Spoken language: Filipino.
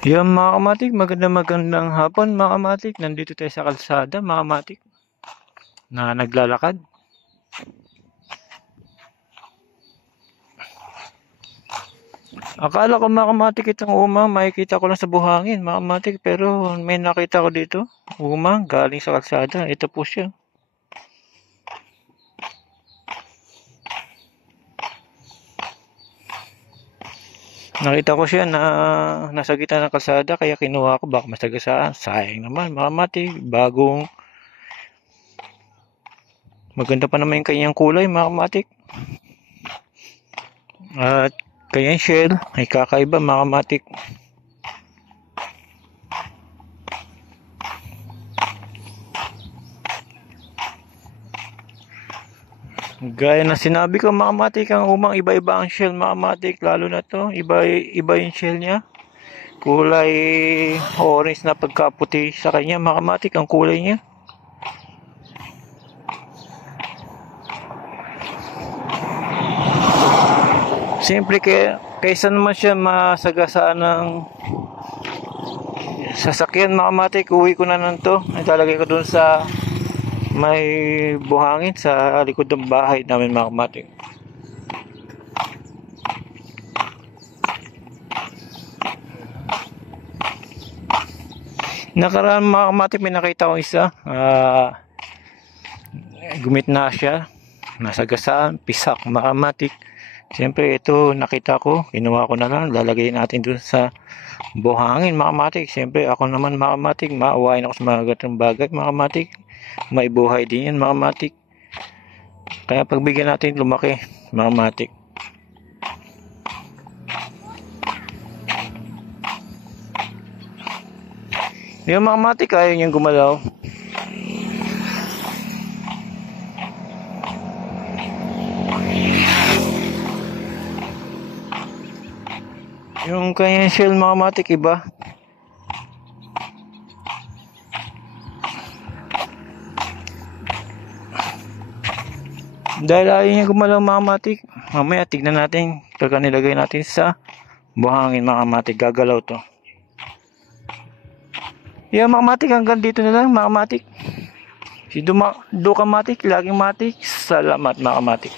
Yan mga kamatik, magandang hapon mga kamatik. Nandito tayo sa kalsada mga kamatik na naglalakad. Akala ko mga kamatik itong umang makikita ko lang sa buhangin mga kamatik, pero may nakita ko dito. Umang galing sa kalsada. Ito po siya. Nakita ko siya na nasa gitna ng kalsada kaya kinuha ko, baka masagasaan. Sayang naman mga kamatik, bagong maganda pa naman yung kanyang kulay mga kamatik. At kanyang shell ay kakaiba mga kamatik. Gaya na sinabi ko mga kamatik, ang umang iba-iba ang shell mga kamatik, lalo na to, iba yung shell niya. Kulay orange na pagkaputi sa kanya mga kamatik ang kulay niya. Siyempre kaysa naman siya masagasaan ng sasakyan mga kamatik, uwi ko na lang to. Ilalagay ko dun sa may buhangin sa likod ng bahay namin mga kamatik. Nakaraan mga kamatik may nakita ko isa, gumit na siya, nasagasaan, pisak mga kamatik. Siyempre ito nakita ko, kinuha ko na lang, lalagay natin dun sa buhangin mga kamatik. Siyempre ako naman mga kamatik, maawain ako sa mga gatong bagay mga kamatik. Maibuhay din yan mga kamatik. Kaya pagbigyan natin lumaki mga kamatik. Yung mga kamatik ayaw niyang gumalaw. Yung kanyang shell mga kamatik iba. Dahil ayaw niya gumalaw mga kamatik, mamaya tignan natin pagka nilagay natin sa buhangin mga kamatik, gagalaw to. Yan mga kamatik, hanggang dito na lang mga kamatik. Si Duka Matik, laging matik. Salamat mga kamatik.